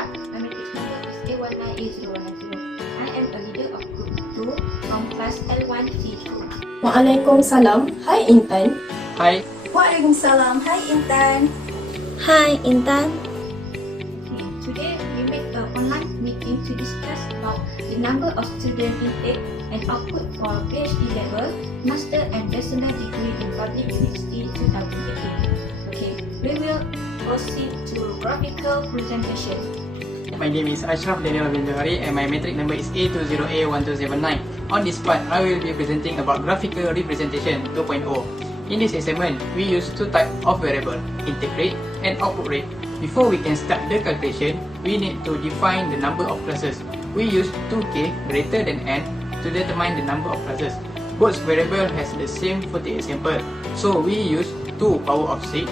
start, my matrix number is A19A0190. I am a leader of group 2 from class L1T2. Waalaikumsalam. Hi Intan. Hi. Waalaikumsalam. Hi Intan. Hi Intan. Okay, today we make an online meeting to discuss about the number of student intake and output for PhD level, Master and Bachelor degree in Public University 2018. Okay, we will proceed to graphical presentation. My name is ASHRAF Daniel bin JOHARI and my metric number is A20A1279. On this part, I will be presenting about graphical representation 2.0. In this assignment, we use two types of variable, intake rate and output rate. Before we can start the calculation, we need to define the number of classes. We use 2k greater than n to determine the number of classes. Both variable has the same 48 sample, so we use 2 power of 6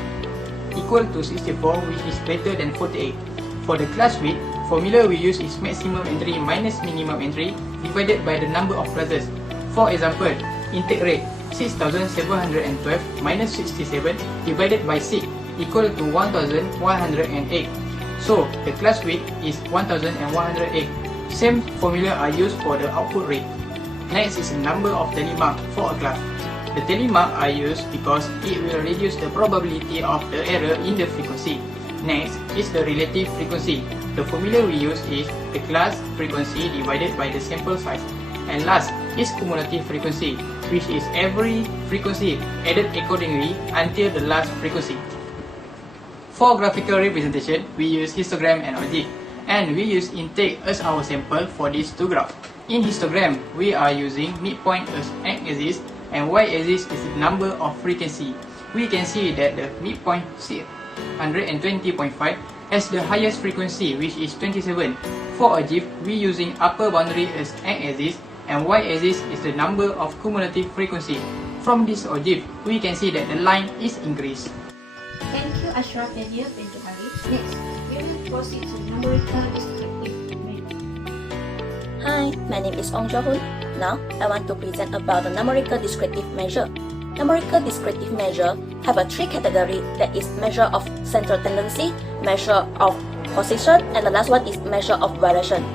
equal to 64, which is greater than 48. For the class width, formula we use is maximum entry minus minimum entry divided by the number of classes. For example, intake rate 6712 minus 67 divided by 6 equal to 1108. So the class width is 1108. Same formula are used for the output rate. Next is the number of tally mark for a class. The tally mark are used because it will reduce the probability of the error in the frequency. Next is the relative frequency. The formula we use is the class frequency divided by the sample size. And last is cumulative frequency, which is every frequency added accordingly until the last frequency. For graphical representation, we use histogram and object, and we use intake as our sample for these two graphs. In histogram, we are using midpoint as x-axis and y-axis is the number of frequency. We can see that the midpoint 120.5 has the highest frequency, which is 27. For a GIF, we using upper boundary as x-axis and y-axis is the number of cumulative frequency. From this ogive, we can see that the line is increased. Thank you, Ashraf Daniel bin JOHARI. Next, we will proceed to numerical descriptive measure. Hi, my name is Hoon. Now, I want to present about the numerical descriptive measure. Numerical descriptive measure have a three category, that is measure of central tendency, measure of position, and the last one is measure of variation.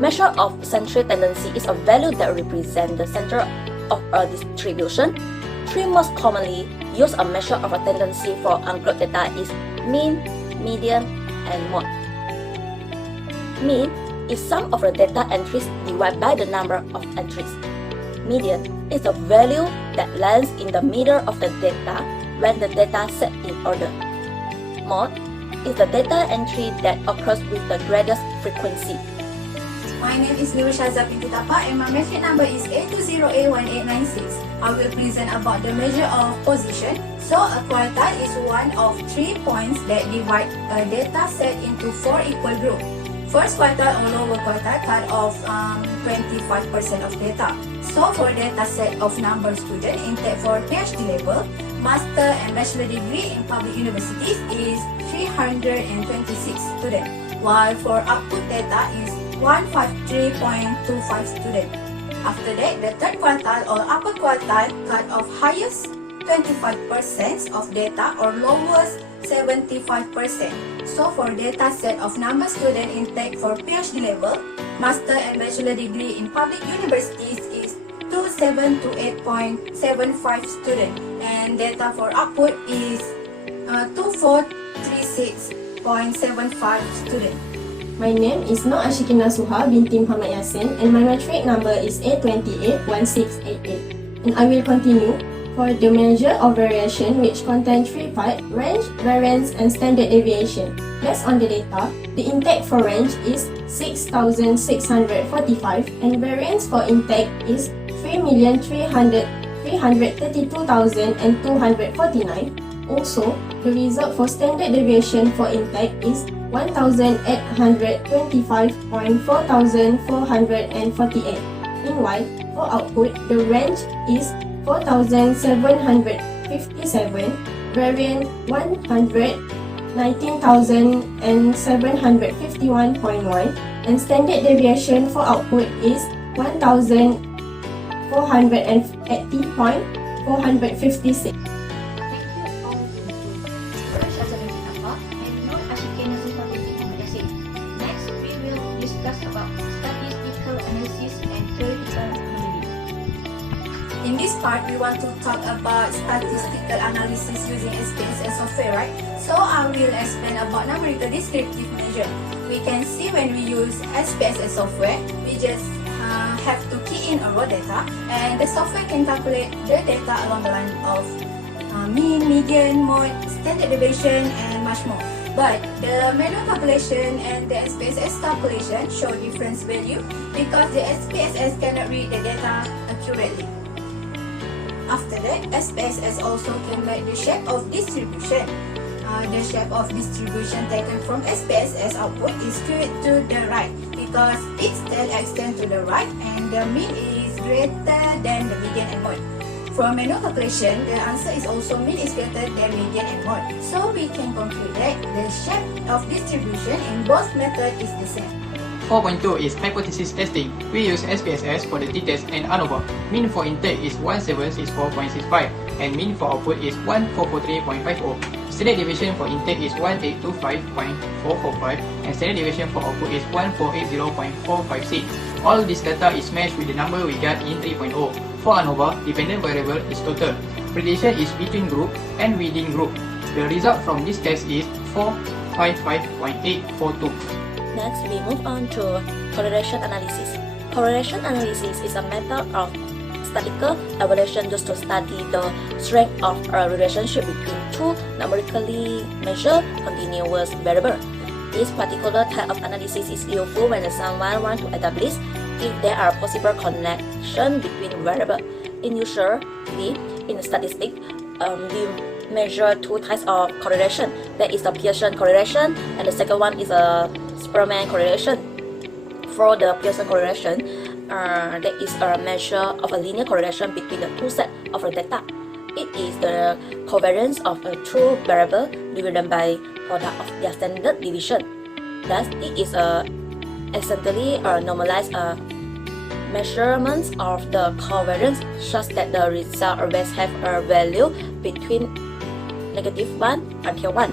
Measure of central tendency is a value that represents the center of a distribution. Three most commonly used a measure of a tendency for ungrouped data is mean, median, and mode. Mean is sum of the data entries divided by the number of entries. Median is the value that lands in the middle of the data when the data set in order. Mode is the data entry that occurs with the greatest frequency. My name is SYAZA binti TAPAK and my metric number is A20A1896. I will present about the measure of position. So a quartile is one of 3 points that divide a data set into 4 equal groups. First quartile or lower quartile cut off 25% of data. So for data set of number student intake for PhD level, Master and Bachelor degree in public universities is 326 students, while for output data is 153.25 students. After that, the third quartile or upper quartile cut off highest 25% of data or lowest 75%. So for data set of number student intake for PhD level, Master and Bachelor degree in public universities is 2728.75 students, and data for output is 2436.75 students. My name is ASYIQIN BINTI YASSIN and my metric number is A281688. And I will continue for the measure of variation, which contains 3 parts: range, variance, and standard deviation. Based on the data, the intake for range is 6,645 and variance for intake is 3,332,249. Also, the result for standard deviation for intake is 1,825.4448. Meanwhile, for output, the range is 4,757, variant 119,751.1, and standard deviation for output is 1,480.456. Next, part, we want to talk about statistical analysis using SPSS software, right? So I will explain about numerical descriptive measure. We can see when we use SPSS software, we just have to key in a raw data, and the software can calculate the data along the line of mean, median, mode, standard deviation, and much more. But the manual calculation and the SPSS calculation show different value because the SPSS cannot read the data accurately. After that, SPSS also can make the shape of distribution. The shape of distribution taken from SPSS output is skewed to the right because its tail extends to the right and the mean is greater than the median and mode. For manual calculation, the answer is also mean is greater than median and mode. So we can conclude that the shape of distribution in both methods is the same. 4.2 is hypothesis testing. We use SPSS for the t-test and ANOVA. Mean for intake is 1764.65 and mean for output is 1443.50. Standard deviation for intake is 1825.445 and standard deviation for output is 1480.456. All this data is matched with the number we got in 3.0. For ANOVA, dependent variable is total. Prediction is between group and within group. The result from this test is 455.842. Next, we move on to correlation analysis. Correlation analysis is a method of statistical evaluation used to study the strength of a relationship between two numerically measured continuous variables. This particular type of analysis is useful when someone wants to establish if there are possible connections between variables. Usually, in statistics, we measure two types of correlation. There is a Pearson correlation, and the second one is a Spearman correlation. For the Pearson correlation, there is a measure of a linear correlation between the two sets of data. It is the covariance of a two variable divided by product of their standard deviation. Thus, it is essentially a normalized measurements of the covariance such that the result always have a value between -1 until 1.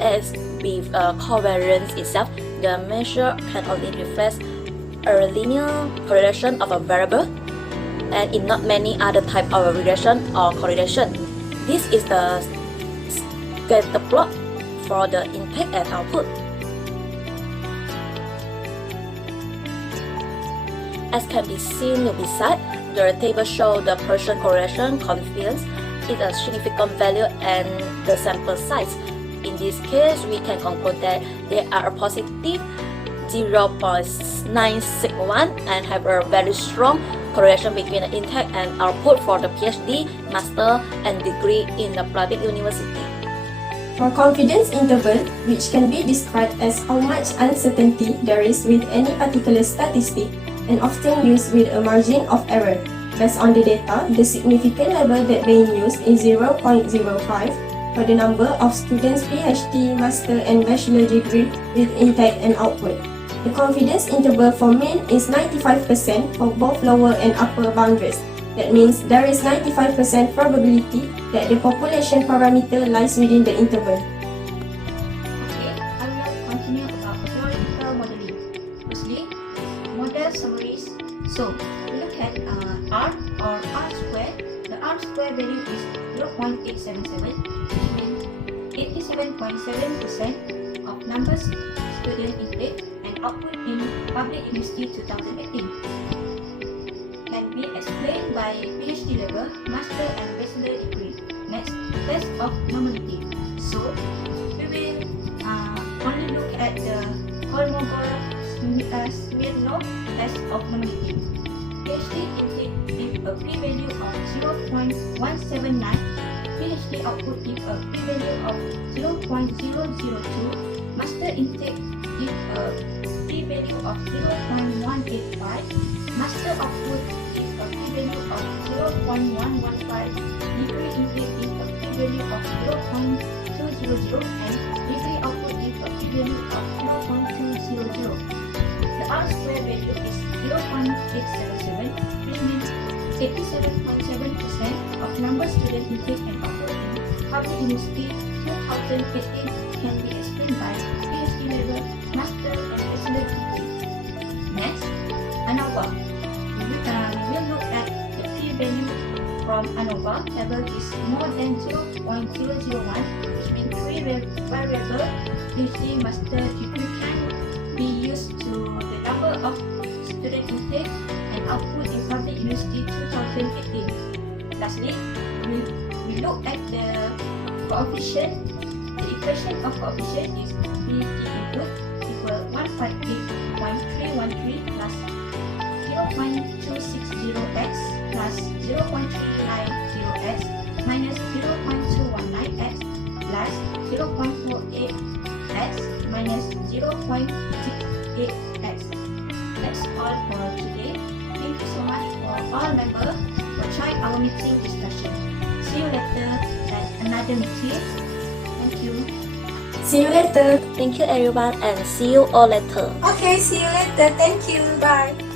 As with covariance itself, the measure can only reflect a linear correlation of a variable and in not many other type of relation or correlation. This is the scatter plot for the intake and output. As can be seen beside, the table shows the Pearson correlation confidence is a significant value and the sample size. In this case, we can conclude that they are a positive 0.961 and have a very strong correlation between the intake and output for the PhD, master, and degree in the private university. For confidence interval, which can be described as how much uncertainty there is with any particular statistic and often used with a margin of error. Based on the data, the significant level that being used is 0.05 for the number of students PhD, master, and bachelor degree with intake and output. The confidence interval for mean is 95% for both lower and upper boundaries. That means there is 95% probability that the population parameter lies within the interval. Okay, I will continue about theoretical modeling. Firstly, model summaries. So, we look at R or R square. The R square value is 0.877, which means 87.7% of numbers student intake and output in public university 2018. Can be explained by PhD level, master and bachelor degree. Next, test of normality. So, we will only look at the Kolmogorov-Smirnov test of normality. PhD intake give a p-value of 0.179. PhD output give a p-value of 0.002. Master intake give a p-value of 0.185. Master output give a p-value of 0.115. Degree intake give a p-value of 0.200 and degree output give a p-value of 0.200. The R square value is 0.877, which means 87.7% of number student intake and output in public university 2018 can be explained by PhD level, master and bachelor degree. Next, ANOVA. We will look at the p-value from from ANOVA level is more than 0.001, which means three variable PhD master degree can be used to the number of student intake and output in public university 2018. Lastly, we look at the coefficient. The equation of coefficient is BINTI input equal 158.313 plus 0.260x plus 0.390x minus 0.219x plus 0.48x minus 0.68x. That's all for today. Thank you so much for all members for joining our meeting discussion. See you later at another meeting. Thank you. See you later. Thank you everyone and see you all later. Okay, see you later. Thank you. Bye.